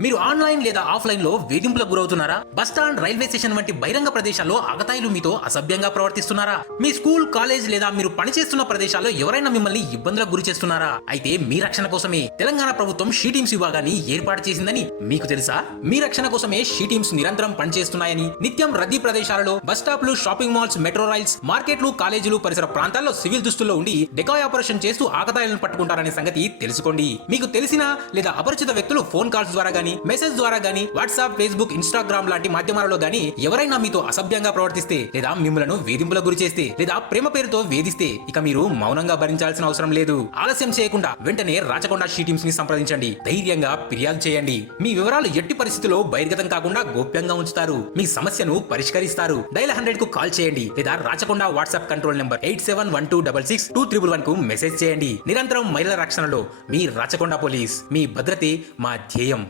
మీరు ఆన్లైన్ లేదా ఆఫ్లైన్ లో వేధింపులకు గురవుతున్నారా? బస్టాండ్, రైల్వే స్టేషన్ వంటి బహిరంగ ప్రదేశాల్లో ఆగతాయిలు మీతో అసభ్యంగా ప్రవర్తిస్తున్నారా? మీ స్కూల్, కాలేజ్ లేదా మీరు పనిచేస్తున్న ప్రదేశాల్లో ఎవరైనా మిమ్మల్ని ఇబ్బందులకు గురి చేస్తున్నారా? అయితే మీ రక్షణ కోసమే తెలంగాణ ప్రభుత్వం షీ టీమ్స్ విభాగాన్ని ఏర్పాటు చేసిందని మీకు తెలుసా? మీ రక్షణ కోసమే షీ టీమ్స్ నిరంతరం పనిచేస్తున్నాయని, నిత్యం రద్దీ ప్రదేశాలలో, bus స్టాప్లు, shopping malls, metro rails, మార్కెట్లు, కాలేజీలు, పరిసర ప్రాంతాల్లో సివిల్ దుస్తుల్లో ఉండి డెకాయ్ ఆపరేషన్ చేస్తూ ఆగతాయిలను పట్టుకుంటారనే సంగతి తెలుసుకోండి. మీకు తెలిసిన లేదా అపరిచిత వ్యక్తులు ఫోన్ కాల్స్ ద్వారా గానీ, మెసేజ్ ద్వారా గానీ, వాట్సాప్, ఫేస్బుక్, ఇన్స్టాగ్రామ్ లాంటి మాధ్యమాలలో గానీ ఎవరైనా మీతో అసభ్యంగా ప్రవర్తిస్తే లేదా మిమ్మలను వేధింపులకు గురి చేస్తే లేదా ప్రేమ పేరుతో వేధిస్తే ఇక మీరు మౌనంగా భరించాల్సిన అవసరం లేదు. ఆలస్యం చేయకుండా వెంటనే రాచకొండ షీ టీమ్స్ ని సంప్రదించండి. ధైర్యంగా ఫిర్యాదు చేయండి. మీ వివరాలు ఎట్టి పరిస్థితుల్లో బహిర్గతం కాకుండా గోప్యంగా ఉంచుతారు. మీ సమస్యను పరిష్కరిస్తారు. డైల్ 100 కు కాల్ చేయండి లేదా రాచకొండ వాట్సాప్ కంట్రోల్ నెంబర్ 8712662311 కు మెసేజ్ చేయండి. నిరంతరం మహిళల రక్షణలో మీ రాచకొండ పోలీస్. మీ భద్రతే మా ధ్యేయం.